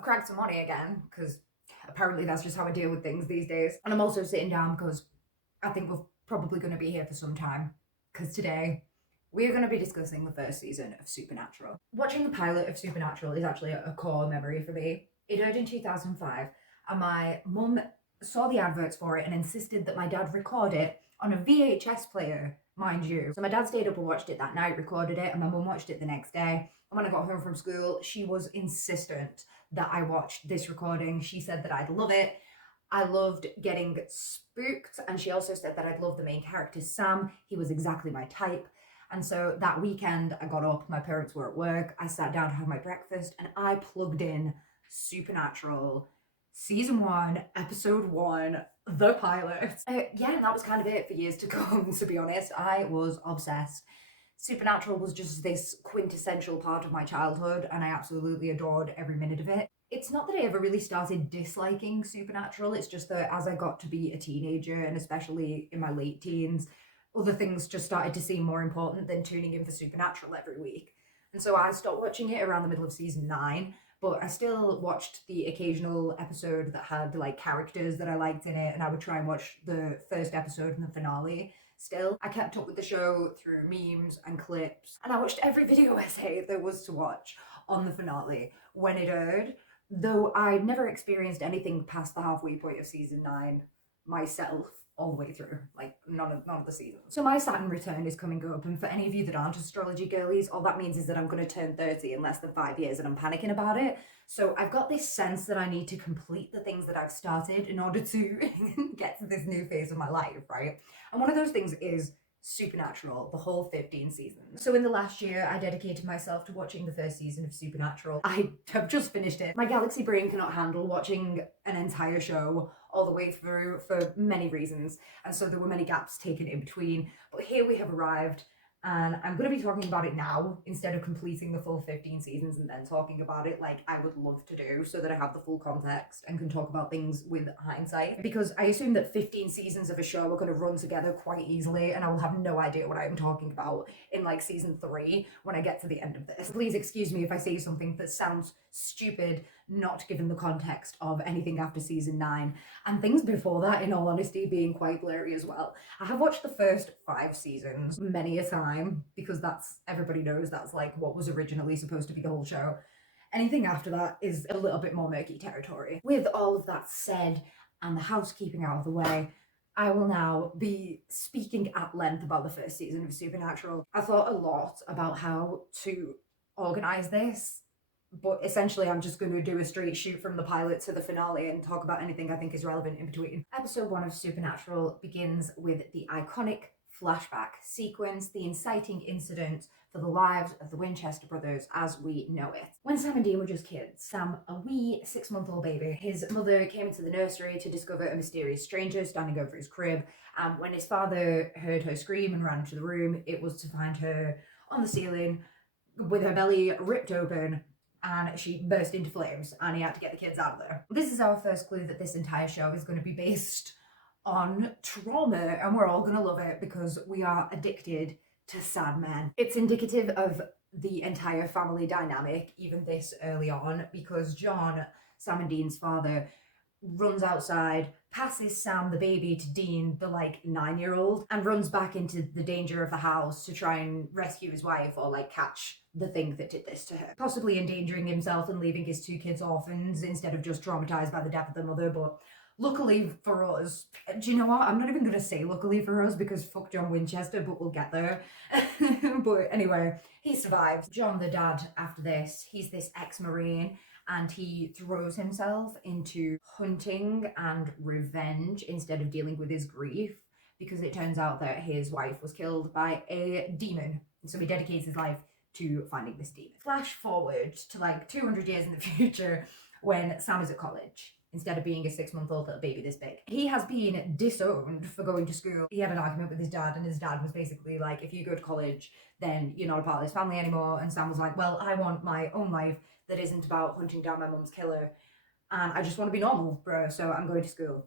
I've cracked some money again because apparently that's just how I deal with things these days. And I'm also sitting down because I think we're probably going to be here for some time because today we're going to be discussing the first season of Supernatural. Watching the pilot of Supernatural is actually a core memory for me. It aired in 2005 and my mum saw the adverts for it and insisted that my dad record it on a VHS player, mind you. So my dad stayed up and watched it that night, recorded it, and my mum watched it the next day. And when I got home from school, she was insistent that I watched this recording. She said that I'd love it. I loved getting spooked, and she also said that I'd love the main character, Sam. He was exactly my type. And so that weekend, I got up, my parents were at work, I sat down to have my breakfast, and I plugged in Supernatural Season 1, Episode 1, the pilot. Yeah, and that was kind of it for years to come, to be honest. I was obsessed. Supernatural was just this quintessential part of my childhood, and I absolutely adored every minute of it. It's not that I ever really started disliking Supernatural, it's just that as I got to be a teenager, and especially in my late teens, other things just started to seem more important than tuning in for Supernatural every week. And so I stopped watching it around the middle of season 9, but I still watched the occasional episode that had like characters that I liked in it, and I would try and watch the first episode and the finale. Still, I kept up with the show through memes and clips, and I watched every video essay there was to watch on the finale when it aired, though I never experienced anything past the halfway point of season 9 myself all the way through, like none of the seasons. So my Saturn return is coming up, and for any of you that aren't astrology girlies, all that means is that I'm going to turn 30 in less than 5 years, and I'm panicking about it. So I've got this sense that I need to complete the things that I've started in order to get to this new phase of my life, right? And one of those things is Supernatural, the whole 15 seasons. So in the last year, I dedicated myself to watching the first season of Supernatural. I have just finished it. My galaxy brain cannot handle watching an entire show all the way through for many reasons, and so there were many gaps taken in between. But here we have arrived, and I'm going to be talking about it now instead of completing the full 15 seasons and then talking about it like I would love to do, so that I have the full context and can talk about things with hindsight. Because I assume that 15 seasons of a show are going to run together quite easily, and I will have no idea what I'm talking about in like season 3 when I get to the end of this. Please excuse me if I say something that sounds stupid, not given the context of anything after season 9, and things before that, in all honesty, being quite blurry as well. I have watched the first 5 seasons many a time, because everybody knows that's like what was originally supposed to be the whole show. Anything after that is a little bit more murky territory. With all of that said, and the housekeeping out of the way, I will now be speaking at length about the first season of Supernatural. I thought a lot about how to organize this, but essentially I'm just going to do a straight shoot from the pilot to the finale and talk about anything I think is relevant in between. Episode 1 of Supernatural begins with the iconic flashback sequence, the inciting incident for the lives of the Winchester brothers as we know it. When Sam and Dean were just kids, Sam, a wee 6-month-old baby, his mother came into the nursery to discover a mysterious stranger standing over his crib, and when his father heard her scream and ran into the room, it was to find her on the ceiling with her belly ripped open, and she burst into flames, and he had to get the kids out of there. This is our first clue that this entire show is going to be based on trauma, and we're all going to love it because we are addicted to sad men. It's indicative of the entire family dynamic, even this early on, because John, Sam and Dean's father, runs outside, passes Sam the baby to Dean, the like 9-year-old, and runs back into the danger of the house to try and rescue his wife or like catch the thing that did this to her, possibly endangering himself and leaving his 2 kids orphans instead of just traumatized by the death of their mother. But luckily for us, do you know what? I'm not even going to say luckily for us because fuck John Winchester, but we'll get there. But anyway, he survives. John, the dad, after this, he's this ex-Marine, and he throws himself into hunting and revenge instead of dealing with his grief, because it turns out that his wife was killed by a demon. So he dedicates his life to finding this demon. Flash forward to like 200 years in the future when Sam is at college. Instead of being a 6-month-old little baby this big, he has been disowned for going to school. He had an argument with his dad, and his dad was basically like, if you go to college, then you're not a part of this family anymore. And Sam was like, well, I want my own life that isn't about hunting down my mum's killer, and I just want to be normal, bro, so I'm going to school.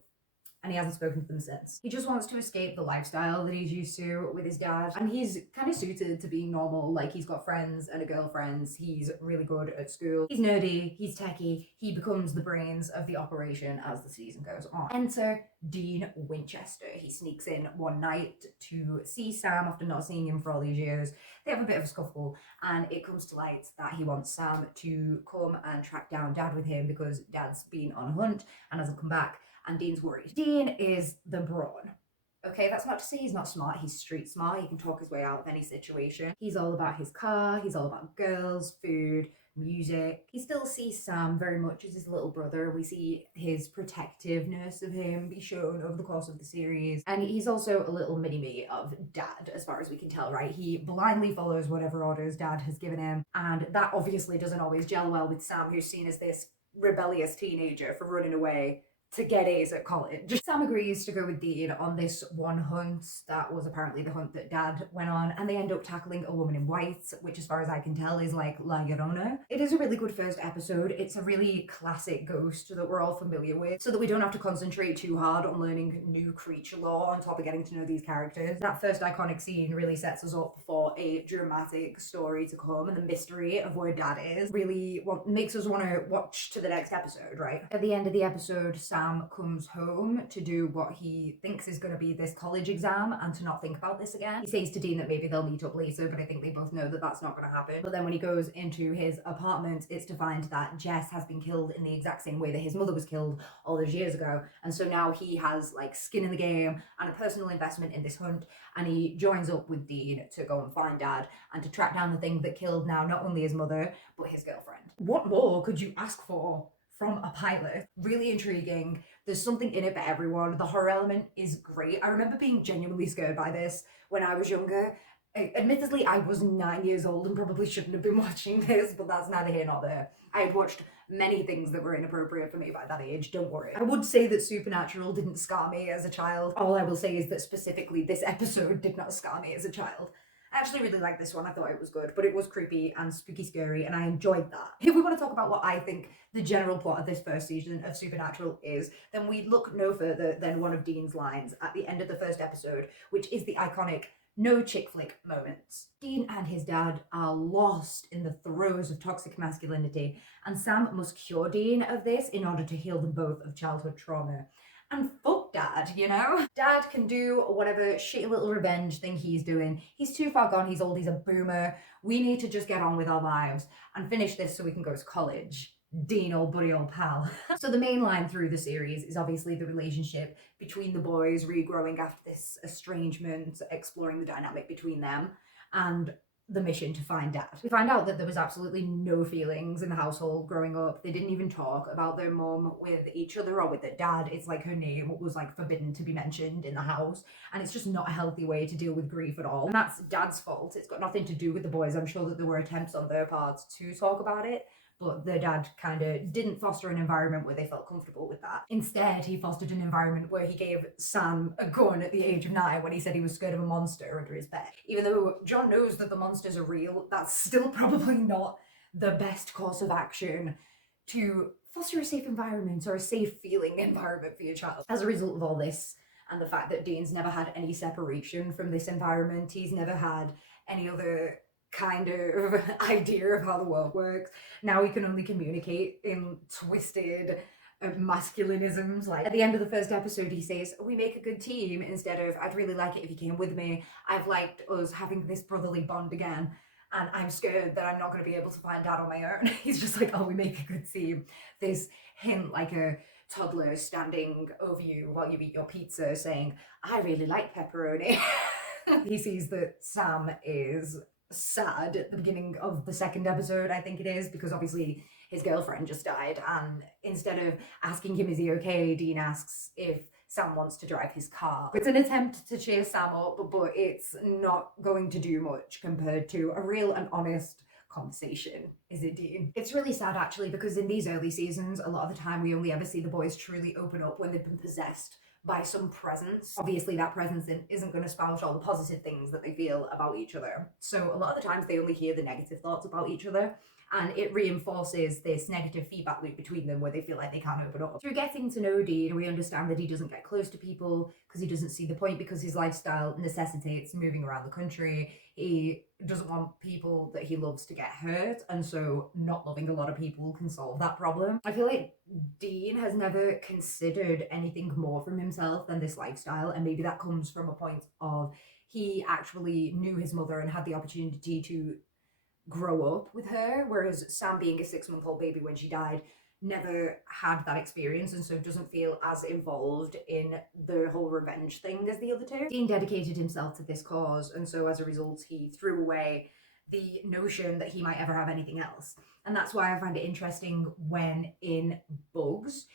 and he hasn't spoken to them since. He just wants to escape the lifestyle that he's used to with his dad, and he's kind of suited to being normal. Like, he's got friends and a girlfriend, he's really good at school, he's nerdy, he's techie, he becomes the brains of the operation as the season goes on. Enter Dean Winchester. He sneaks in one night to see Sam after not seeing him for all these years. They have a bit of a scuffle, and it comes to light that he wants Sam to come and track down Dad with him because Dad's been on a hunt and hasn't come back, and Dean's worried. Dean is the brawn. Okay, that's not to say he's not smart. He's street smart. He can talk his way out of any situation. He's all about his car. He's all about girls, food, music. He still sees Sam very much as his little brother. We see his protectiveness of him be shown over the course of the series. And he's also a little mini-me of Dad, as far as we can tell, right? He blindly follows whatever orders Dad has given him. And that obviously doesn't always gel well with Sam, who's seen as this rebellious teenager for running away to get A's at college. Sam agrees to go with Dean on this one hunt that was apparently the hunt that Dad went on, and they end up tackling a woman in white, which as far as I can tell is like La Llorona. It is a really good first episode. It's a really classic ghost that we're all familiar with, so that we don't have to concentrate too hard on learning new creature lore on top of getting to know these characters. That first iconic scene really sets us up for a dramatic story to come, and the mystery of where Dad is really makes us want to watch to the next episode, right? At the end of the episode, Sam comes home to do what he thinks is going to be this college exam and to not think about this again. He says to Dean that maybe they'll meet up later, but I think they both know that that's not going to happen. But then when he goes into his apartment, it's to find that Jess has been killed in the exact same way that his mother was killed all those years ago. And so now he has like skin in the game and a personal investment in this hunt, and he joins up with Dean to go and find Dad and to track down the thing that killed now not only his mother, but his girlfriend. What more could you ask for from a pilot? Really intriguing. There's something in it for everyone. The horror element is great. I remember being genuinely scared by this when I was younger. Admittedly, I was 9 years old and probably shouldn't have been watching this, but that's neither here nor there. I had watched many things that were inappropriate for me by that age, don't worry. I would say that Supernatural didn't scar me as a child. All I will say is that specifically this episode did not scar me as a child. I actually really liked this one. I thought it was good, but it was creepy and spooky scary, and I enjoyed that. If we want to talk about what I think the general plot of this first season of Supernatural is, then we look no further than one of Dean's lines at the end of the first episode, which is the iconic no chick flick moments. Dean and his dad are lost in the throes of toxic masculinity, and Sam must cure Dean of this in order to heal them both of childhood trauma. And fuck Dad, you know? Dad can do whatever shitty little revenge thing he's doing. He's too far gone, he's old, he's a boomer. We need to just get on with our lives and finish this so we can go to college. Dean, old buddy, old pal. So the main line through the series is obviously the relationship between the boys regrowing after this estrangement, exploring the dynamic between them, and the mission to find Dad. We find out that there was absolutely no feelings in the household growing up. They didn't even talk about their mum with each other or with their dad. It's like her name was like forbidden to be mentioned in the house, and it's just not a healthy way to deal with grief at all. And that's Dad's fault. It's got nothing to do with the boys. I'm sure that there were attempts on their parts to talk about it, but their dad kind of didn't foster an environment where they felt comfortable with that. Instead, he fostered an environment where he gave Sam a gun at the age of 9 when he said he was scared of a monster under his bed. Even though John knows that the monsters are real, that's still probably not the best course of action to foster a safe environment or a safe feeling environment for your child. As a result of all this, and the fact that Dean's never had any separation from this environment, he's never had any other kind of idea of how the world works. Now he can only communicate in twisted masculinisms. Like at the end of the first episode, he says, "We make a good team," instead of, "I'd really like it if you came with me. I've liked us having this brotherly bond again, and I'm scared that I'm not going to be able to find Dad on my own." He's just like, "Oh, we make a good team." This hint like a toddler standing over you while you eat your pizza saying, "I really like pepperoni." He sees that Sam is sad at the beginning of the second episode, I think it is, because obviously his girlfriend just died, and instead of asking him is he okay, Dean asks if Sam wants to drive his car. It's an attempt to cheer Sam up, but it's not going to do much compared to a real and honest conversation, is it, Dean? It's really sad actually, because in these early seasons, a lot of the time we only ever see the boys truly open up when they've been possessed by some presence. Obviously that presence isn't going to spout all the positive things that they feel about each other. So a lot of the times they only hear the negative thoughts about each other, and it reinforces this negative feedback loop between them where they feel like they can't open up. Through getting to know Dean, we understand that he doesn't get close to people because he doesn't see the point, because his lifestyle necessitates moving around the country. He doesn't want people that he loves to get hurt, and so not loving a lot of people can solve that problem. I feel like Dean has never considered anything more from himself than this lifestyle, and maybe that comes from a point of he actually knew his mother and had the opportunity to grow up with her, whereas Sam, being a 6-month-old baby when she died, never had that experience, and so doesn't feel as involved in the whole revenge thing as the other two. Dean dedicated himself to this cause, and so as a result he threw away the notion that he might ever have anything else. And that's why I find it interesting when in Bugs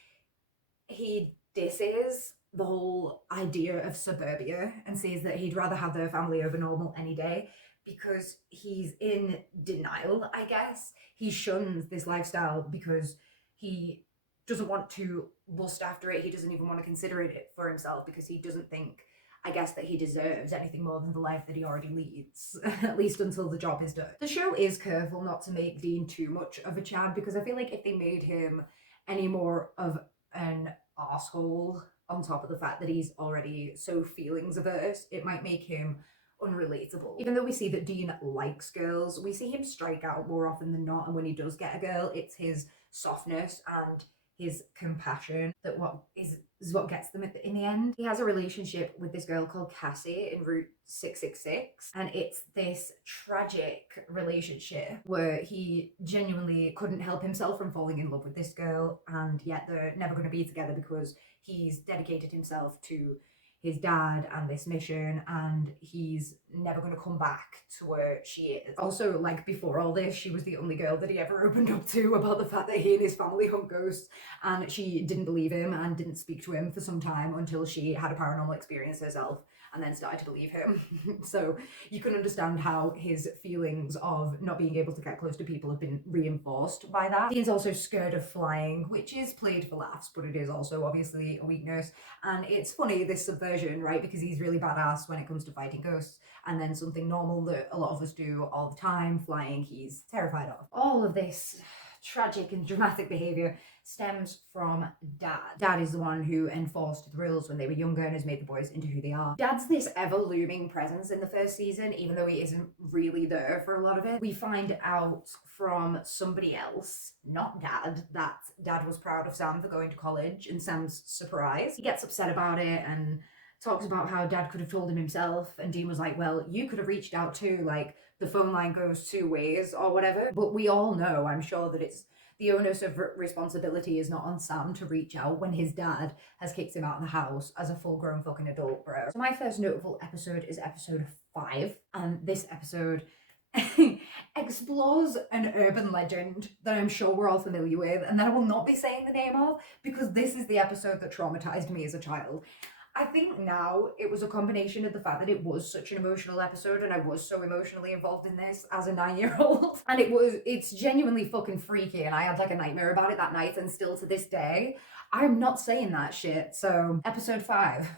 he disses the whole idea of suburbia and says that he'd rather have their family over normal any day, because he's in denial, I guess. He shuns this lifestyle because he doesn't want to lust after it. He doesn't even want to consider it for himself because he doesn't think, I guess, that he deserves anything more than the life that he already leads, at least until the job is done. The show is careful not to make Dean too much of a Chad, because I feel like if they made him any more of an arsehole on top of the fact that he's already so feelings averse, it might make him unrelatable. Even though we see that Dean likes girls, we see him strike out more often than not, and when he does get a girl, it's his softness and his compassion that is what gets them in the end. He has a relationship with this girl called Cassie in Route 666, and it's this tragic relationship where he genuinely couldn't help himself from falling in love with this girl, and yet they're never going to be together because he's dedicated himself to his dad and this mission, and he's never going to come back to where she is. Also, like, before all this, she was the only girl that he ever opened up to about the fact that he and his family hunt ghosts, and she didn't believe him and didn't speak to him for some time until she had a paranormal experience herself and then started to believe him. So you can understand how his feelings of not being able to get close to people have been reinforced by that. Dean's also scared of flying, which is played for laughs, but it is also obviously a weakness. And it's funny, this subversion, right? Because he's really badass when it comes to fighting ghosts, and then something normal that a lot of us do all the time, flying, he's terrified of. All of this tragic and dramatic behavior stems from Dad. Dad is the one who enforced the rules when they were younger and has made the boys into who they are. Dad's this ever-looming presence in the first season, even though he isn't really there for a lot of it. We find out from somebody else, not Dad, that Dad was proud of Sam for going to college, and Sam's surprised. He gets upset about it and talks about how Dad could have told him himself, and Dean was like, well, you could have reached out too, like, the phone line goes 2 ways or whatever. But we all know, I'm sure, that it's the onus of responsibility is not on Sam to reach out when his dad has kicked him out of the house as a full-grown fucking adult, bro. So my first notable episode is episode 5, and this episode explores an urban legend that I'm sure we're all familiar with, and that I will not be saying the name of, because this is the episode that traumatized me as a child. I think now it was a combination of the fact that it was such an emotional episode and I was so emotionally involved in this as a 9-year-old. And it's genuinely fucking freaky, and I had like a nightmare about it that night, and still to this day, I'm not saying that shit. So, episode 5.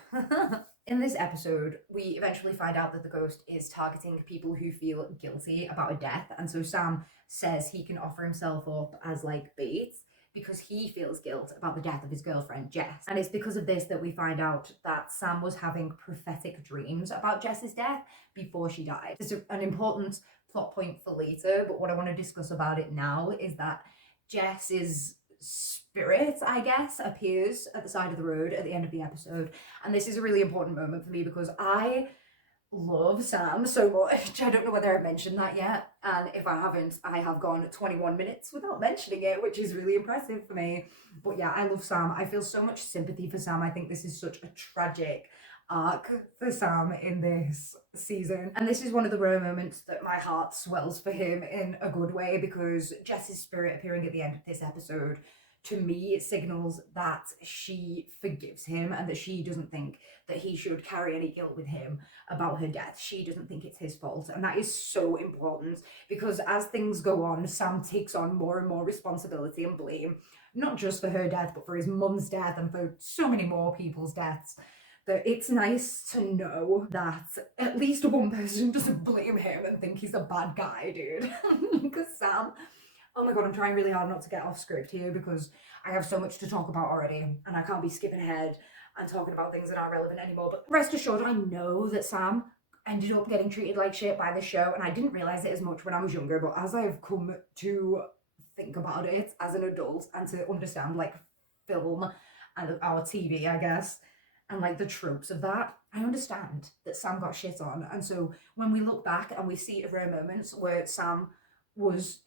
In this episode, we eventually find out that the ghost is targeting people who feel guilty about a death, and so Sam says he can offer himself up as like bait because he feels guilt about the death of his girlfriend, Jess. And it's because of this that we find out that Sam was having prophetic dreams about Jess's death before she died. It's an important plot point for later, but what I want to discuss about it now is that Jess's spirit, I guess, appears at the side of the road at the end of the episode. And this is a really important moment for me because I love Sam so much. I don't know whether I've mentioned that yet, and if I haven't, I have gone 21 minutes without mentioning it, which is really impressive for me. But yeah, I love Sam. I feel so much sympathy for Sam. I think this is such a tragic arc for Sam in this season, and this is one of the rare moments that my heart swells for him in a good way, because Jess's spirit appearing at the end of this episode, to me, it signals that she forgives him and that she doesn't think that he should carry any guilt with him about her death. She doesn't think it's his fault. And that is so important, because as things go on, Sam takes on more and more responsibility and blame, not just for her death, but for his mum's death and for so many more people's deaths. That it's nice to know that at least one person doesn't blame him and think he's a bad guy, dude. Because Sam, Oh my god, I'm trying really hard not to get off script here because I have so much to talk about already and I can't be skipping ahead and talking about things that aren't relevant anymore. But rest assured, I know that Sam ended up getting treated like shit by the show, and I didn't realise it as much when I was younger, but as I've come to think about it as an adult and to understand like film and our TV, I guess, and like the tropes of that, I understand that Sam got shit on. And so when we look back and we see rare moments where Sam was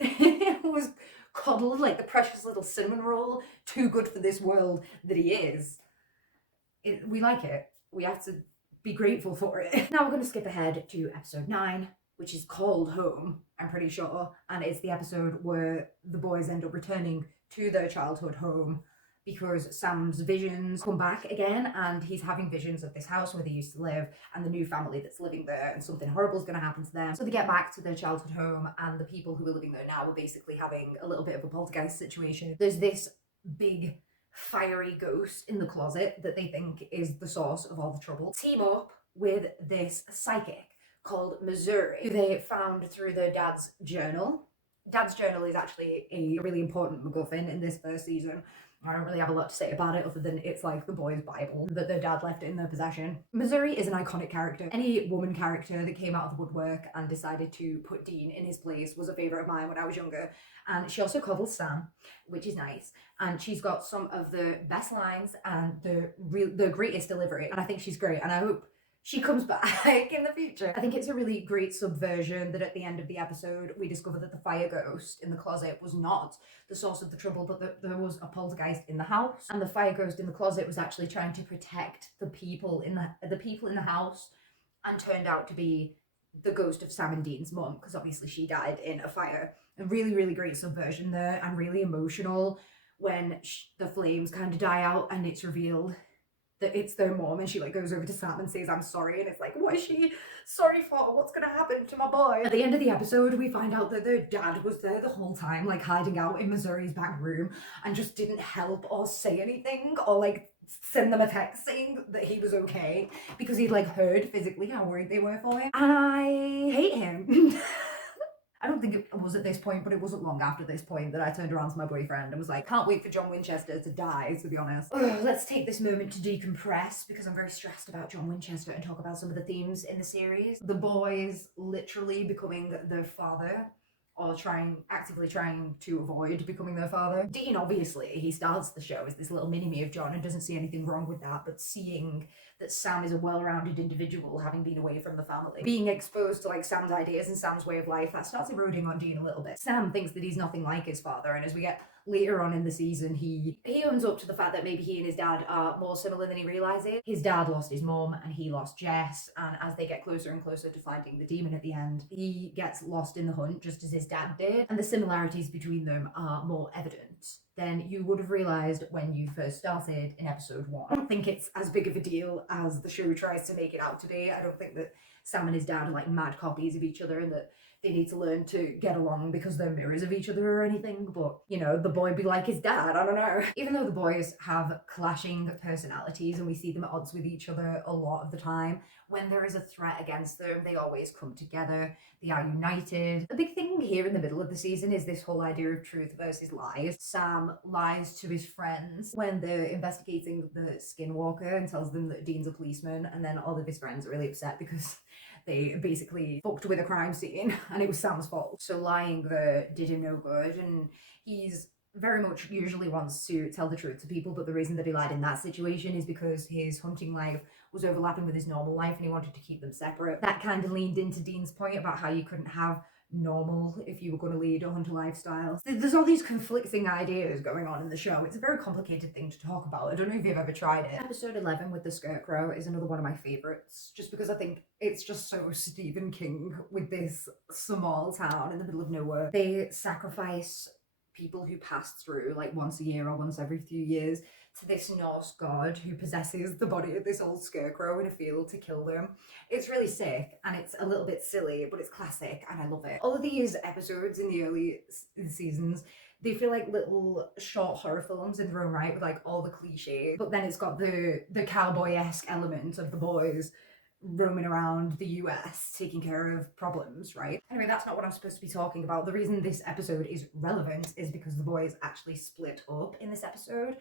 was coddled like the precious little cinnamon roll, too good for this world that he is, we like it. We have to be grateful for it. Now we're going to skip ahead to episode 9, which is called Home, I'm pretty sure, and it's the episode where the boys end up returning to their childhood home because Sam's visions come back again, and he's having visions of this house where they used to live and the new family that's living there, and something horrible is going to happen to them. So they get back to their childhood home, and the people who are living there now are basically having a little bit of a poltergeist situation. There's this big fiery ghost in the closet that they think is the source of all the trouble. Team up with this psychic called Missouri, who they found through their dad's journal. Dad's journal is actually a really important MacGuffin in this first season. I don't really have a lot to say about it other than it's like the boys' Bible that their dad left in their possession. Missouri is an iconic character. Any woman character that came out of the woodwork and decided to put Dean in his place was a favourite of mine when I was younger. And she also coddles Sam, which is nice. And she's got some of the best lines and the greatest delivery. And I think she's great. And I hope she comes back in the future. I think it's a really great subversion that at the end of the episode, we discover that the fire ghost in the closet was not the source of the trouble, but that there was a poltergeist in the house. And the fire ghost in the closet was actually trying to protect the people in the house, and turned out to be the ghost of Sam and Dean's mum, because obviously she died in a fire. A really, really great subversion there, and really emotional when the flames kind of die out and it's revealed that it's their mom, and she like goes over to Sam and says, "I'm sorry," and it's like, what is she sorry for? What's gonna happen to my boy? At the end of the episode, we find out that their dad was there the whole time, like hiding out in Missouri's back room, and just didn't help or say anything or like send them a text saying that he was okay, because he'd like heard physically how worried they were for him. And I hate him. I don't think it was at this point, but it wasn't long after this point that I turned around to my boyfriend and was like, can't wait for John Winchester to die, to be honest. Let's take this moment to decompress, because I'm very stressed about John Winchester, and talk about some of the themes in the series. The boys literally becoming their father, or actively trying to avoid becoming their father. Dean, obviously, he starts the show as this little mini-me of John and doesn't see anything wrong with that, but seeing that Sam is a well-rounded individual, having been away from the family, being exposed to like Sam's ideas and Sam's way of life, that starts eroding on Dean a little bit. Sam thinks that he's nothing like his father, and as we get later on in the season, he owns up to the fact that maybe he and his dad are more similar than he realizes. His dad lost his mom and he lost Jess, and as they get closer and closer to finding the demon at the end, he gets lost in the hunt just as his dad did, and the similarities between them are more evident than you would have realized when you first started in episode 1. I don't think it's as big of a deal as the show tries to make it out to be. I don't think that Sam and his dad are like mad copies of each other and that they need to learn to get along because they're mirrors of each other or anything, but, you know, the boy be like his dad, I don't know. Even though the boys have clashing personalities and we see them at odds with each other a lot of the time, when there is a threat against them, they always come together, they are united. A big thing here in the middle of the season is this whole idea of truth versus lies. Sam lies to his friends when they're investigating the skinwalker and tells them that Dean's a policeman, and then all of his friends are really upset because they basically fucked with a crime scene and it was Sam's fault. So lying there did him no good, and he's very much usually wants to tell the truth to people, but the reason that he lied in that situation is because his hunting life was overlapping with his normal life and he wanted to keep them separate. That kind of leaned into Dean's point about how you couldn't have normal if you were going to lead a hunter lifestyle. There's all these conflicting ideas going on in the show. It's a very complicated thing to talk about. I don't know if you've ever tried it. Episode 11 with the Scarecrow is another one of my favorites, just because I think it's just so Stephen King with this small town in the middle of nowhere. They sacrifice people who pass through like once a year or once every few years to this Norse god who possesses the body of this old scarecrow in a field to kill them. It's really sick and it's a little bit silly, but it's classic and I love it. All of these episodes in the early seasons, they feel like little short horror films in their own right with like all the cliches, but then it's got the cowboy-esque element of the boys roaming around the US taking care of problems, right? Anyway, that's not what I'm supposed to be talking about. The reason this episode is relevant is because the boys actually split up in this episode.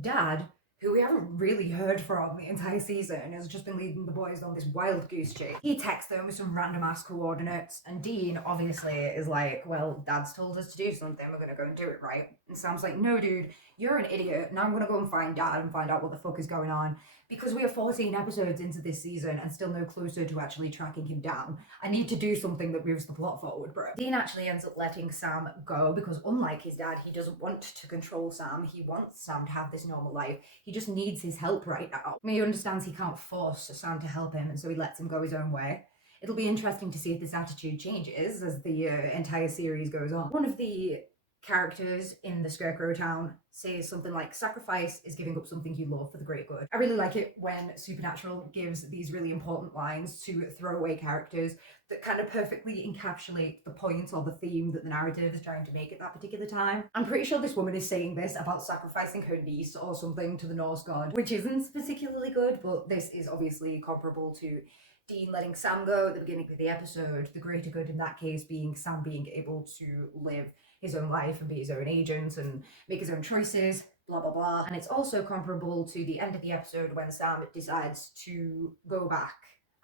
Dad, who we haven't really heard from the entire season, has just been leading the boys on this wild goose chase. He texts them with some random ass coordinates, and Dean obviously is like, well, Dad's told us to do something, we're gonna go and do it, right? And Sam's like, no, dude, you're an idiot. Now I'm gonna go and find Dad and find out what the fuck is going on. Because we are 14 episodes into this season and still no closer to actually tracking him down. I need to do something that moves the plot forward, bro. Dean actually ends up letting Sam go because, unlike his dad, he doesn't want to control Sam. He wants Sam to have this normal life. He just needs his help right now. I mean, he understands he can't force Sam to help him, and so he lets him go his own way. It'll be interesting to see if this attitude changes as the entire series goes on. One of the characters in the Scarecrow town says something like, sacrifice is giving up something you love for the great good. I really like it when Supernatural gives these really important lines to throwaway characters that kind of perfectly encapsulate the point or the theme that the narrative is trying to make at that particular time. I'm pretty sure this woman is saying this about sacrificing her niece or something to the Norse god, which isn't particularly good, but this is obviously comparable to Dean letting Sam go at the beginning of the episode, the greater good in that case being Sam being able to live his own life and be his own agent and make his own choices, blah, blah, blah. And it's also comparable to the end of the episode when Sam decides to go back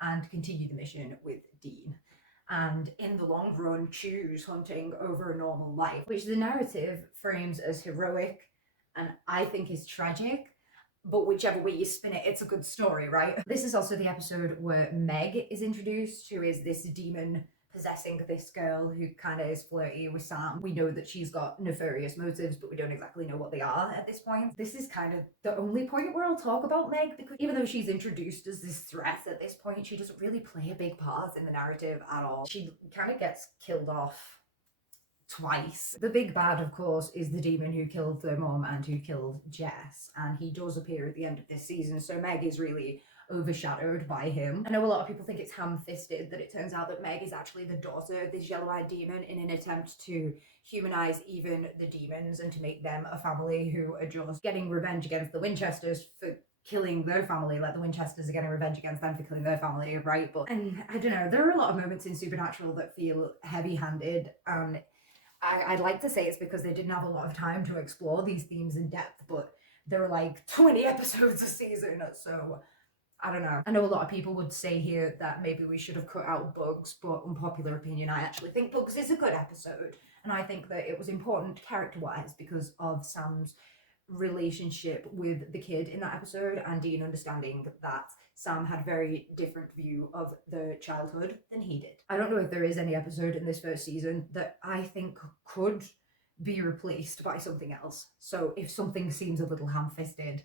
and continue the mission with Dean. And in the long run, choose hunting over a normal life, which the narrative frames as heroic and I think is tragic. But whichever way you spin it, it's a good story, right? This is also the episode where Meg is introduced, who is this demon possessing this girl who kind of is flirty with Sam. We know that she's got nefarious motives, but we don't exactly know what they are at this point. This is kind of the only point where I'll talk about Meg, because even though she's introduced as this threat at this point, she doesn't really play a big part in the narrative at all. She kind of gets killed off twice. The big bad, of course, is the demon who killed their mom and who killed Jess, and he does appear at the end of this season, so Meg is really overshadowed by him. I know a lot of people think it's ham-fisted that it turns out that Meg is actually the daughter of this yellow-eyed demon in an attempt to humanize even the demons and to make them a family who are just getting revenge against the Winchesters for killing their family, like the Winchesters are getting revenge against them for killing their family, right? But, and I don't know, there are a lot of moments in Supernatural that feel heavy-handed, and I'd like to say it's because they didn't have a lot of time to explore these themes in depth, but there are like 20 episodes a season, so I don't know. I know a lot of people would say here that maybe we should have cut out Bugs, but unpopular opinion, I actually think Bugs is a good episode, and I think that it was important character-wise because of Sam's relationship with the kid in that episode, and Dean understanding that Sam had a very different view of their childhood than he did. I don't know if there is any episode in this first season that I think could be replaced by something else. So if something seems a little ham-fisted,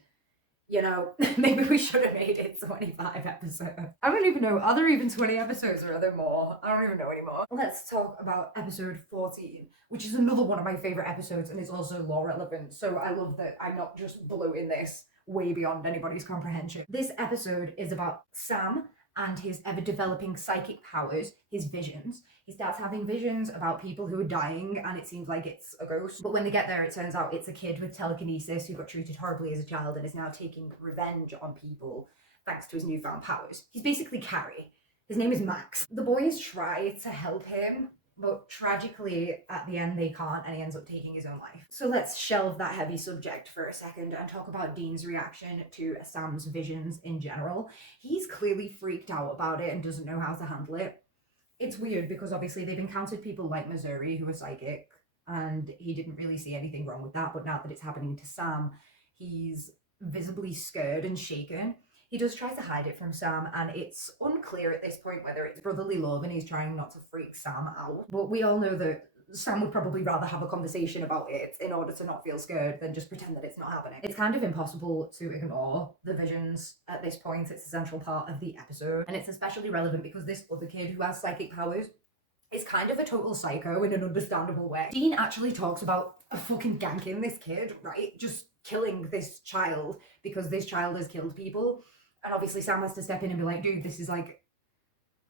you know, maybe we should have made it 25 episodes. I don't even know, are there even 20 episodes or are there more? I don't even know anymore. Let's talk about episode 14, which is another one of my favourite episodes and is also law relevant. So I love that I'm not just bloating this way beyond anybody's comprehension. This episode is about Sam and his ever-developing psychic powers, his visions. He starts having visions about people who are dying, and it seems like it's a ghost. But when they get there, it turns out it's a kid with telekinesis who got treated horribly as a child and is now taking revenge on people thanks to his newfound powers. He's basically Carrie. His name is Max. The boys try to help him, but tragically, at the end, they can't, and he ends up taking his own life. So let's shelve that heavy subject for a second and talk about Dean's reaction to Sam's visions in general. He's clearly freaked out about it and doesn't know how to handle it. It's weird because obviously they've encountered people like Missouri who are psychic, and he didn't really see anything wrong with that, but now that it's happening to Sam, he's visibly scared and shaken. He does try to hide it from Sam, and it's unclear at this point whether it's brotherly love and he's trying not to freak Sam out. But we all know that Sam would probably rather have a conversation about it in order to not feel scared than just pretend that it's not happening. It's kind of impossible to ignore the visions at this point. It's a central part of the episode, and it's especially relevant because this other kid who has psychic powers is kind of a total psycho in an understandable way. Dean actually talks about fucking ganking this kid, right? Just killing this child because this child has killed people. And obviously Sam has to step in and be like, dude, this is like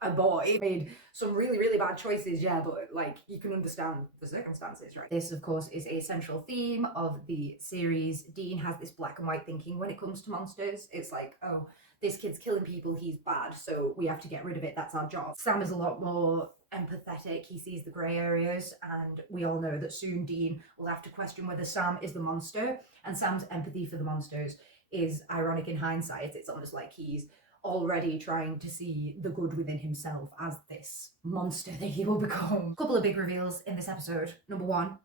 a boy, made some really, really bad choices, yeah, but like you can understand the circumstances, right? This, of course, is a central theme of the series. Dean has this black and white thinking when it comes to monsters. It's like, oh, this kid's killing people, he's bad, so we have to get rid of it, that's our job. Sam is a lot more empathetic, he sees the grey areas, and we all know that soon Dean will have to question whether Sam is the monster, and Sam's empathy for the monsters is ironic in hindsight. It's almost like he's already trying to see the good within himself as this monster that he will become. A couple of big reveals in this episode. Number one,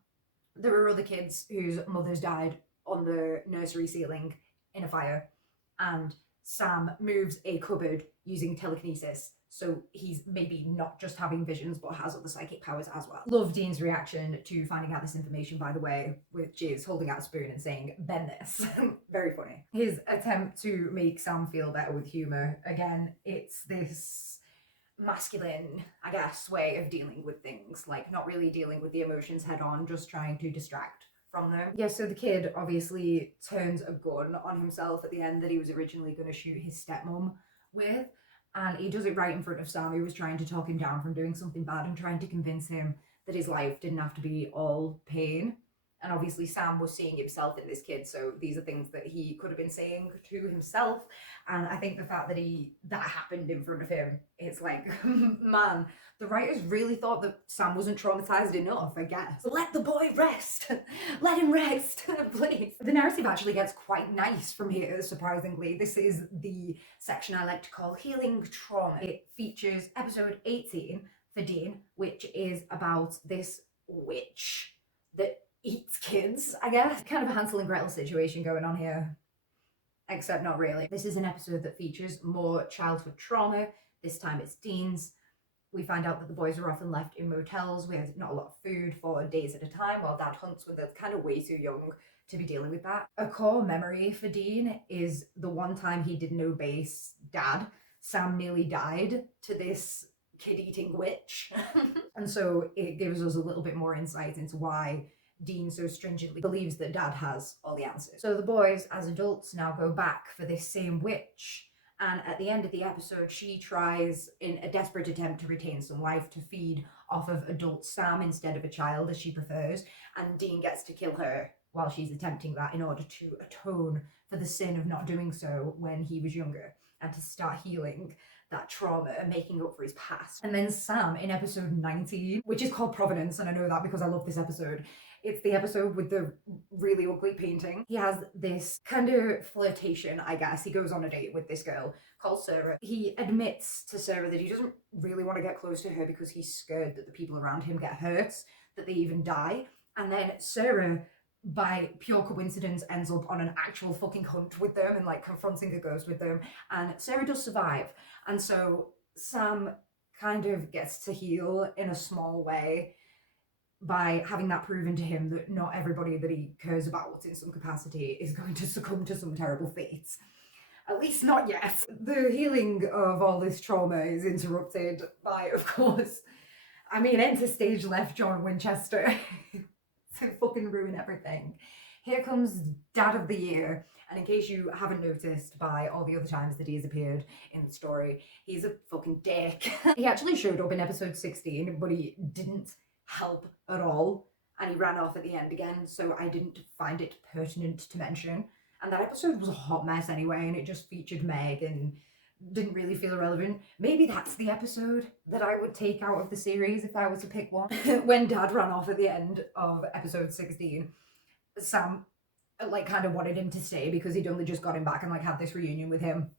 there are other kids whose mothers died on the nursery ceiling in a fire, and Sam moves a cupboard using telekinesis, so he's maybe not just having visions but has other psychic powers as well. Love Dean's reaction to finding out this information, by the way, which is holding out a spoon and saying, "Bend this." Very funny. His attempt to make Sam feel better with humour. Again, it's this masculine, I guess, way of dealing with things, like not really dealing with the emotions head on, just trying to distract from them. Yeah, so the kid obviously turns a gun on himself at the end that he was originally going to shoot his stepmom with, and he does it right in front of Sam, who was trying to talk him down from doing something bad and trying to convince him that his life didn't have to be all pain. And obviously Sam was seeing himself in this kid, so these are things that he could have been saying to himself. And I think the fact that that happened in front of him, it's like, man, the writers really thought that Sam wasn't traumatized enough, I guess. Let the boy rest. Let him rest, please. The narrative actually gets quite nice from here, surprisingly. This is the section I like to call Healing Trauma. It features episode 18 for Dean, which is about this witch that eats kids, I guess. Kind of a Hansel and Gretel situation going on here, except not really. This is an episode that features more childhood trauma. This time it's Dean's. We find out that the boys are often left in motels with not a lot of food for days at a time while Dad hunts when they're kind of way too young to be dealing with that. A core memory for Dean is the one time he didn't obey Dad. Sam nearly died to this kid-eating witch. And so it gives us a little bit more insight into why Dean so stringently believes that Dad has all the answers. So the boys, as adults, now go back for this same witch, and at the end of the episode, she tries, in a desperate attempt to retain some life, to feed off of adult Sam instead of a child, as she prefers, and Dean gets to kill her while she's attempting that in order to atone for the sin of not doing so when he was younger, and to start healing that trauma and making up for his past. And then Sam, in episode 19, which is called Provenance, and I know that because I love this episode, it's the episode with the really ugly painting. He has this kind of flirtation, I guess. He goes on a date with this girl called Sarah. He admits to Sarah that he doesn't really want to get close to her because he's scared that the people around him get hurt, that they even die. And then Sarah, by pure coincidence, ends up on an actual fucking hunt with them and like confronting a ghost with them. And Sarah does survive. And so Sam kind of gets to heal in a small way by having that proven to him that not everybody that he cares about in some capacity is going to succumb to some terrible fates. At least not yet. The healing of all this trauma is interrupted by, of course, enter stage left John Winchester to fucking ruin everything. Here comes Dad of the Year, and in case you haven't noticed by all the other times that he has appeared in the story, he's a fucking dick. He actually showed up in episode 16, but he didn't help at all, and he ran off at the end again, so I didn't find it pertinent to mention. And that episode was a hot mess anyway, and it just featured Meg and didn't really feel relevant. Maybe that's the episode that I would take out of the series if I were to pick one. When Dad ran off at the end of episode 16, Sam kind of wanted him to stay because he'd only just got him back and had this reunion with him,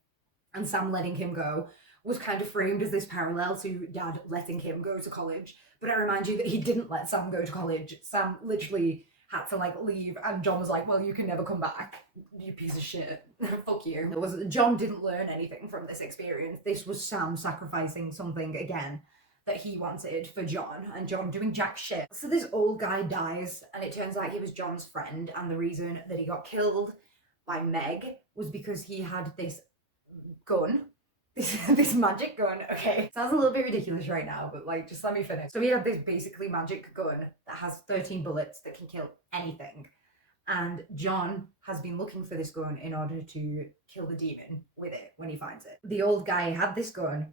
and Sam letting him go was kind of framed as this parallel to Dad letting him go to college. But I remind you that he didn't let Sam go to college. Sam literally had to leave, and John was like, well, you can never come back, you piece of shit. Fuck you. John didn't learn anything from this experience. This was Sam sacrificing something again that he wanted for John, and John doing jack shit. So this old guy dies, and it turns out he was John's friend, and the reason that he got killed by Meg was because he had this gun. This magic gun, okay? Sounds a little bit ridiculous right now, but just let me finish. So he had this basically magic gun that has 13 bullets that can kill anything. And John has been looking for this gun in order to kill the demon with it when he finds it. The old guy had this gun,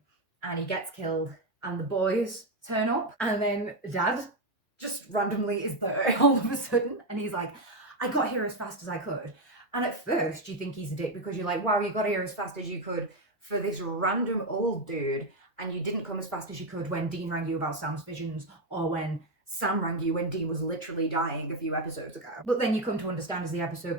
and he gets killed, and the boys turn up, and then Dad just randomly is there all of a sudden, and he's like, I got here as fast as I could. And at first you think he's a dick because you're like, wow, you got here as fast as you could for this random old dude, and you didn't come as fast as you could when Dean rang you about Sam's visions, or when Sam rang you when Dean was literally dying a few episodes ago. But then you come to understand as the episode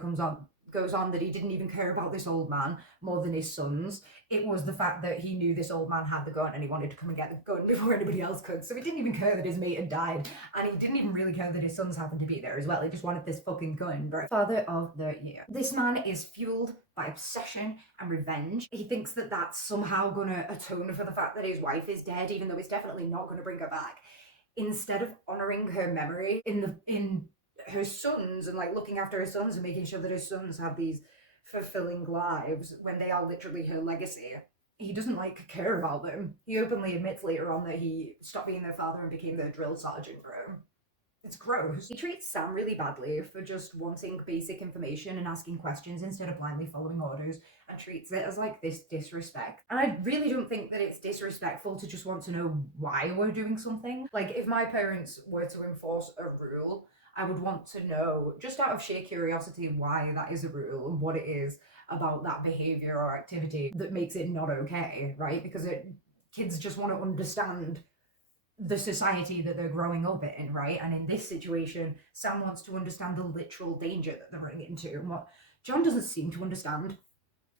goes on that he didn't even care about this old man more than his sons. It was the fact that he knew this old man had the gun and he wanted to come and get the gun before anybody else could. So he didn't even care that his mate had died, and he didn't even really care that his sons happened to be there as well. He just wanted this fucking gun, bro. Father of the Year. This man is fueled by obsession and revenge. He thinks that that's somehow gonna atone for the fact that his wife is dead, even though it's definitely not gonna bring her back. Instead of honoring her memory in her sons and like looking after her sons and making sure that her sons have these fulfilling lives when they are literally her legacy, he doesn't like care about them. He openly admits later on that he stopped being their father and became their drill sergeant, bro. It's gross. He treats Sam really badly for just wanting basic information and asking questions instead of blindly following orders, and treats it as like this disrespect. And I really don't think that it's disrespectful to just want to know why we're doing something. Like, if my parents were to enforce a rule, I would want to know, just out of sheer curiosity, why that is a rule and what it is about that behavior or activity that makes it not okay, right? Because kids just want to understand the society that they're growing up in, right? And in this situation, Sam wants to understand the literal danger that they're running into. And what John doesn't seem to understand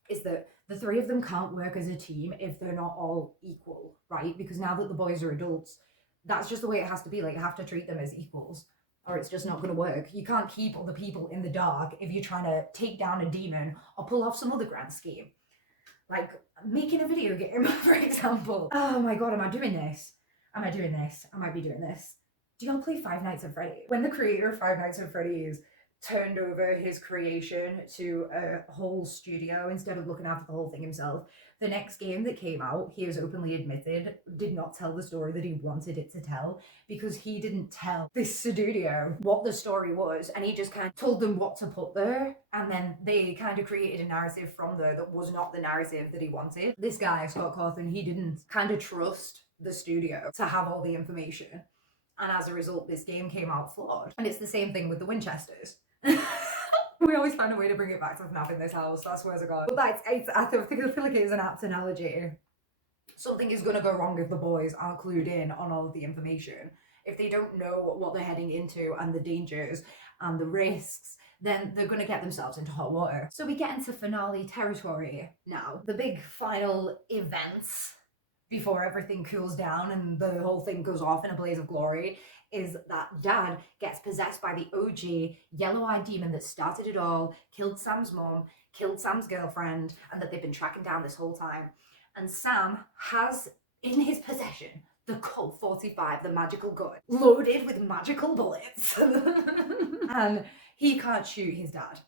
is that the three of them can't work as a team if they're not all equal, right? Because now that the boys are adults, that's just the way it has to be. Like, you have to treat them as equals, or it's just not going to work. You can't keep other people in the dark if you're trying to take down a demon or pull off some other grand scheme. Like making a video game, for example. Oh my god, am I doing this? Am I doing this? I might be doing this. Do y'all play Five Nights at Freddy's? When the creator of Five Nights at Freddy's turned over his creation to a whole studio instead of looking after the whole thing himself, the next game that came out, he has openly admitted, did not tell the story that he wanted it to tell, because he didn't tell this studio what the story was, and he just kind of told them what to put there, and then they kind of created a narrative from there that was not the narrative that he wanted. This guy, Scott Cawthon, he didn't kind of trust the studio to have all the information, and as a result this game came out flawed. And it's the same thing with the Winchesters. We always find a way to bring it back to FNAF in this house, I swear to God. But I feel like it is an apt analogy. Something is going to go wrong if the boys aren't clued in on all of the information. If they don't know what they're heading into and the dangers and the risks, then they're going to get themselves into hot water. So we get into finale territory now. The big final events before everything cools down and the whole thing goes off in a blaze of glory is that Dad gets possessed by the OG yellow-eyed demon that started it all, killed Sam's mom, killed Sam's girlfriend, and that they've been tracking down this whole time. And Sam has in his possession the Colt 45, the magical gun, loaded with magical bullets. And he can't shoot his dad.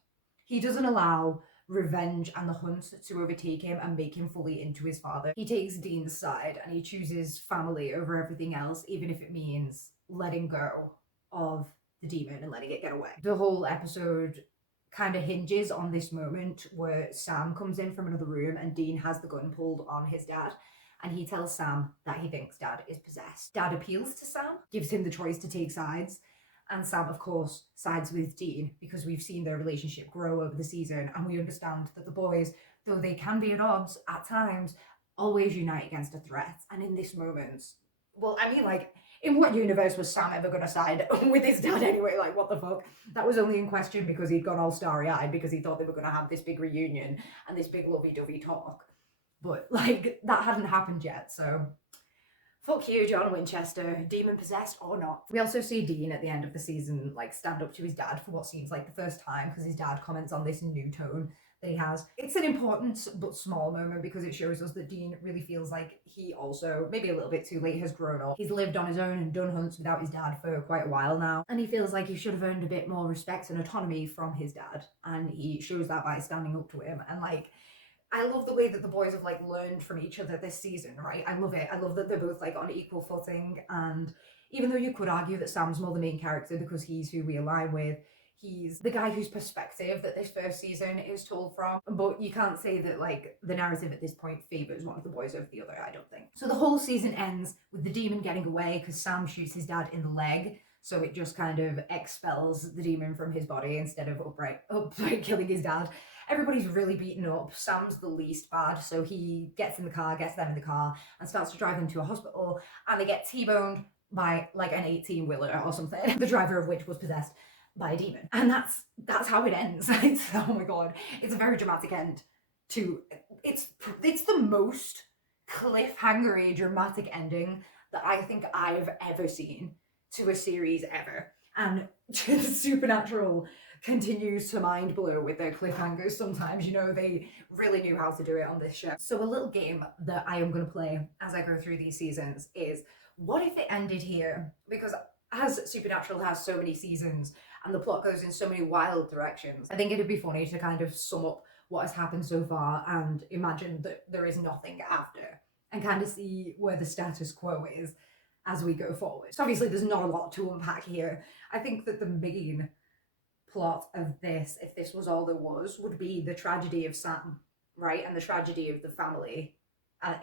He doesn't allow revenge and the hunt to overtake him and make him fully into his father. He takes Dean's side and he chooses family over everything else, even if it means letting go of the demon and letting it get away. The whole episode kind of hinges on this moment where Sam comes in from another room and Dean has the gun pulled on his dad, and he tells Sam that he thinks Dad is possessed. Dad appeals to Sam, gives him the choice to take sides, and Sam, of course, sides with Dean because we've seen their relationship grow over the season, and we understand that the boys, though they can be at odds at times, always unite against a threat. And in this moment, well, I mean, like, in what universe was Sam ever going to side with his dad anyway? Like, what the fuck? That was only in question because he'd gone all starry-eyed because he thought they were going to have this big reunion and this big lovey-dovey talk. But, like, that hadn't happened yet, so fuck you, John Winchester, demon possessed or not. We also see Dean at the end of the season, like, stand up to his dad for what seems like the first time, because his dad comments on this new tone that he has. It's an important but small moment because it shows us that Dean really feels like he also, maybe a little bit too late, has grown up. He's lived on his own and done hunts without his dad for quite a while now, and he feels like he should have earned a bit more respect and autonomy from his dad, and he shows that by standing up to him. And, like, I love the way that the boys have, like, learned from each other this season, right? I love it. I love that they're both, like, on equal footing, and even though you could argue that Sam's more the main character because he's who we align with, he's the guy whose perspective that this first season is told from. But you can't say that, like, the narrative at this point favors one of the boys over the other, I don't think. So the whole season ends with the demon getting away because Sam shoots his dad in the leg. So it just kind of expels the demon from his body instead of upright killing his dad. Everybody's really beaten up. Sam's the least bad, so he gets them in the car, and starts to drive them to a hospital, and they get T-boned by like an 18-wheeler or something, the driver of which was possessed by a demon. And that's how it ends. Oh my god. It's a very dramatic end to it's the most cliffhangery dramatic ending that I think I've ever seen to a series ever. And Supernatural continues to mind blow with their cliffhangers sometimes. You know, they really knew how to do it on this show. So a little game that I am going to play as I go through these seasons is, what if it ended here? Because as Supernatural has so many seasons and the plot goes in so many wild directions, I think it'd be funny to kind of sum up what has happened so far and imagine that there is nothing after, and kind of see where the status quo is as we go forward. So obviously there's not a lot to unpack here. I think that the main plot of this, if this was all there was, would be the tragedy of Sam, right? And the tragedy of the family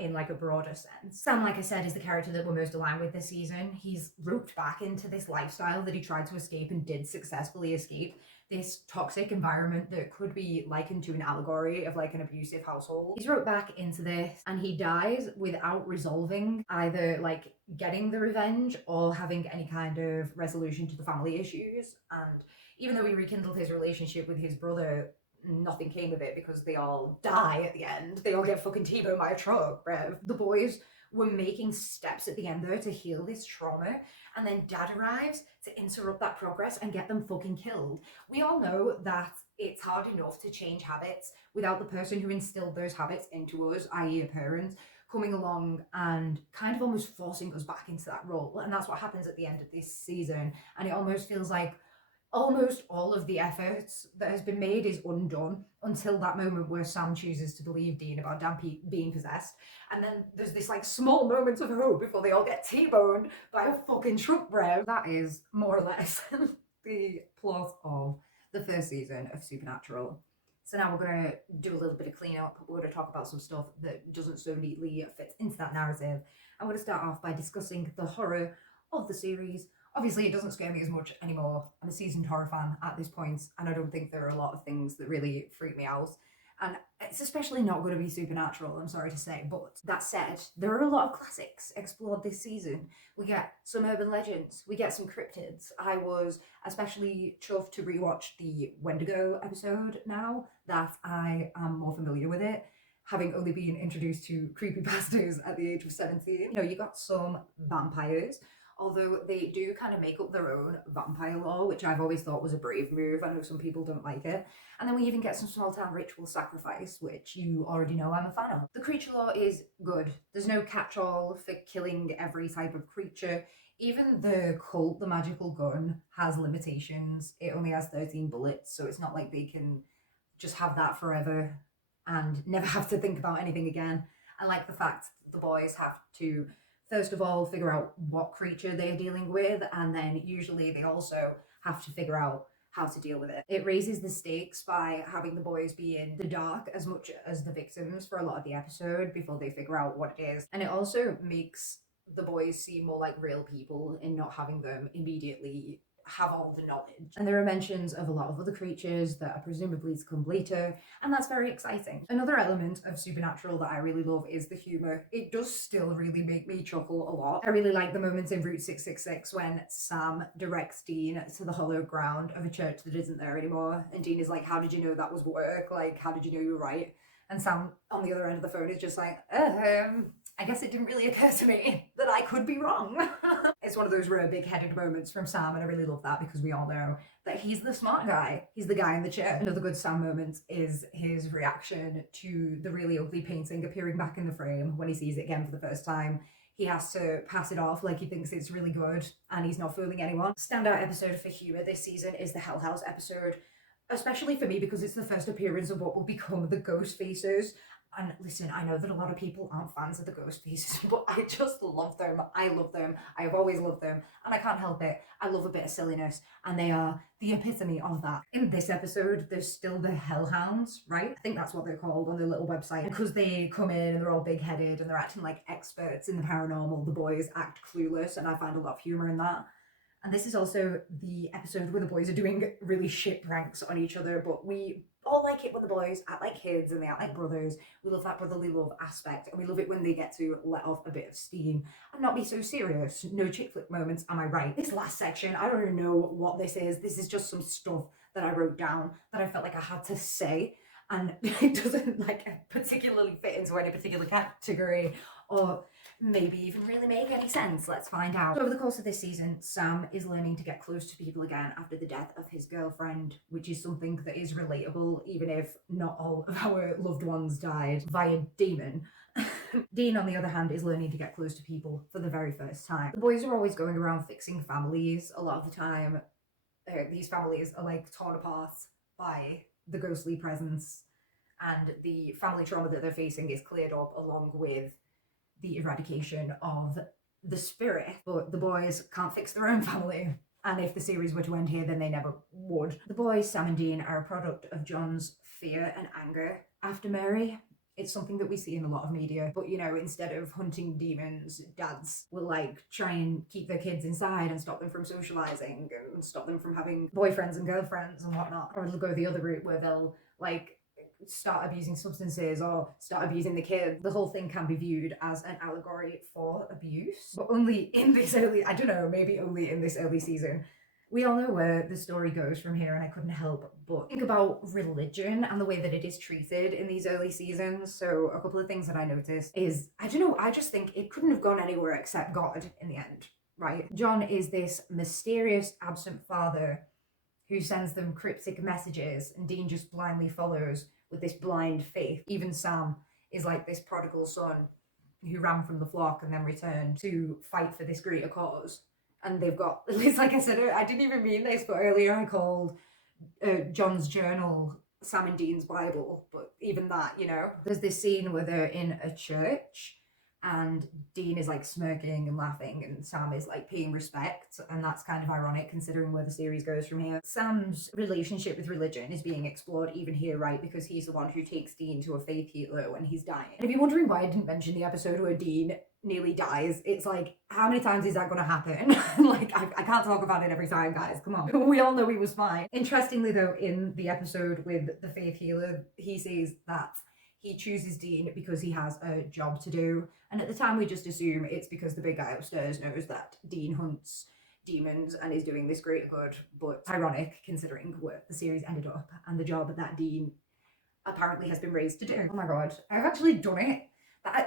in like a broader sense. Sam, like I said, is the character that we're most aligned with this season. He's roped back into this lifestyle that he tried to escape and did successfully escape. This toxic environment that could be likened to an allegory of like an abusive household. He's roped back into this and he dies without resolving either like getting the revenge or having any kind of resolution to the family issues. And even though he rekindled his relationship with his brother, nothing came of it because they all die at the end. They all get fucking T-boned by a truck, bruv. The boys were making steps at the end there to heal this trauma, and then dad arrives to interrupt that progress and get them fucking killed. We all know that it's hard enough to change habits without the person who instilled those habits into us, i.e. a parent, coming along and kind of almost forcing us back into that role. And that's what happens at the end of this season. And it almost feels like almost all of the efforts that has been made is undone until that moment where Sam chooses to believe Dean about Dan being possessed. And then there's this like small moment of hope before they all get T-boned by a fucking truck, bro. That is more or less the plot of the first season of Supernatural. So now we're going to do a little bit of cleanup. We're going to talk about some stuff that doesn't so neatly fit into that narrative. I'm going to start off by discussing the horror of the series. Obviously, it doesn't scare me as much anymore. I'm a seasoned horror fan at this point, and I don't think there are a lot of things that really freak me out. And it's especially not going to be Supernatural, I'm sorry to say. But that said, there are a lot of classics explored this season. We get some urban legends, we get some cryptids. I was especially chuffed to rewatch the Wendigo episode now that I am more familiar with it, having only been introduced to creepypastas at the age of 17. You know, you got some vampires, although they do kind of make up their own vampire lore, which I've always thought was a brave move. I know some people don't like it. And then we even get some small town ritual sacrifice, which you already know I'm a fan of. The creature lore is good. There's no catch-all for killing every type of creature. Even the cult, the magical gun, has limitations. It only has 13 bullets, so it's not like they can just have that forever and never have to think about anything again. I like the fact that the boys have to first of all figure out what creature they're dealing with, and then usually they also have to figure out how to deal with it. It raises the stakes by having the boys be in the dark as much as the victims for a lot of the episode before they figure out what it is. And it also makes the boys seem more like real people in not having them immediately have all the knowledge. And there are mentions of a lot of other creatures that are presumably to come later, and that's very exciting. Another element of Supernatural that I really love is the humour. It does still really make me chuckle a lot. I really like the moments in Route 666 when Sam directs Dean to the hollow ground of a church that isn't there anymore, and Dean is like, how did you know that was work? Like, how did you know you were right? And Sam on the other end of the phone is just like, I guess it didn't really occur to me that I could be wrong. It's one of those rare big-headed moments from Sam, and I really love that because we all know that he's the smart guy. He's the guy in the chair. Another good Sam moment is his reaction to the really ugly painting appearing back in the frame when he sees it again for the first time. He has to pass it off like he thinks it's really good and he's not fooling anyone. Standout episode for humour this season is the Hell House episode, especially for me because it's the first appearance of what will become the Ghost Faces. And listen, I know that a lot of people aren't fans of the ghost faces, but I just love them. I love them. I have always loved them, and I can't help it. I love a bit of silliness, and they are the epitome of that. In this episode, there's still the hellhounds, right? I think that's what they're called on their little website. Because they come in and they're all big-headed and they're acting like experts in the paranormal, the boys act clueless, and I find a lot of humor in that. And this is also the episode where the boys are doing really shit pranks on each other, but we all like it when the boys act like kids and they act like brothers. We love that brotherly love aspect, and we love it when they get to let off a bit of steam and not be so serious. No chick flick moments, am I right? This last section, I don't even know what this is. This is just some stuff that I wrote down that I felt like I had to say, and it doesn't like particularly fit into any particular category or maybe even really make any sense. Let's find out. So over the course of this season, Sam is learning to get close to people again after the death of his girlfriend, which is something that is relatable, even if not all of our loved ones died via demon. Dean, on the other hand, is learning to get close to people for the very first time. The boys are always going around fixing families. A lot of the time, these families are like torn apart by the ghostly presence, and the family trauma that they're facing is cleared up along with the eradication of the spirit. But the boys can't fix their own family, and if the series were to end here, then they never would. The boys, Sam and Dean, are a product of John's fear and anger after Mary. It's something that we see in a lot of media, but you know, instead of hunting demons, dads will like try and keep their kids inside and stop them from socializing and stop them from having boyfriends and girlfriends and whatnot. Or they'll go the other route where they'll like start abusing substances or start abusing the kids. The whole thing can be viewed as an allegory for abuse, but only in this early, I don't know, maybe only in this early season. We all know where the story goes from here, and I couldn't help but think about religion and the way that it is treated in these early seasons. So a couple of things that I noticed is, I don't know, I just think it couldn't have gone anywhere except God in the end, right? John is this mysterious absent father who sends them cryptic messages, and Dean just blindly follows with this blind faith. Even Sam is like this prodigal son who ran from the flock and then returned to fight for this greater cause. And they've got, at least like I said, I didn't even mean this, but earlier I called John's journal Sam and Dean's Bible, but even that, you know. There's this scene where they're in a church and Dean is like smirking and laughing and Sam is like paying respect, and that's kind of ironic considering where the series goes from here. Sam's relationship with religion is being explored even here, right, because he's the one who takes Dean to a faith healer when he's dying. And if you're wondering why I didn't mention the episode where Dean nearly dies, it's like, how many times is that going to happen? Like, I can't talk about it every time, guys, come on. We all know he was fine. Interestingly though, in the episode with the faith healer, he says that he chooses Dean because he has a job to do. And at the time, we just assume it's because the big guy upstairs knows that Dean hunts demons and is doing this great good. But ironic, considering where the series ended up and the job that Dean apparently has been raised to do. Oh my god, I've actually done it.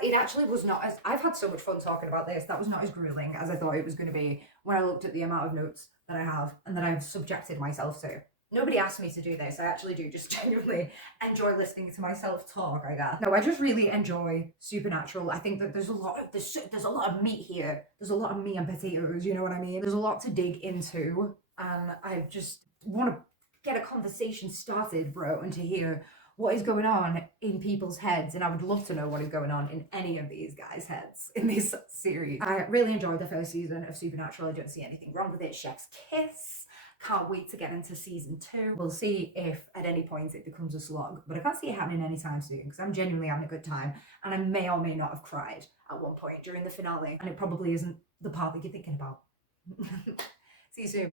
It actually was not as... I've had so much fun talking about this. That was not as grueling as I thought it was going to be when I looked at the amount of notes that I have and that I've subjected myself to. Nobody asked me to do this. I actually do just genuinely enjoy listening to myself talk, I guess. No, I just really enjoy Supernatural. I think that there's a lot of meat here. There's a lot of meat and potatoes, you know what I mean? There's a lot to dig into, and I just want to get a conversation started, bro, and to hear what is going on in people's heads, and I would love to know what is going on in any of these guys' heads in this series. I really enjoyed the first season of Supernatural. I don't see anything wrong with it. Chef's kiss. Can't wait to get into season 2. We'll see if at any point it becomes a slog, but I can't see it happening anytime soon because I'm genuinely having a good time, and I may or may not have cried at one point during the finale, and it probably isn't the part that you're thinking about. See you soon.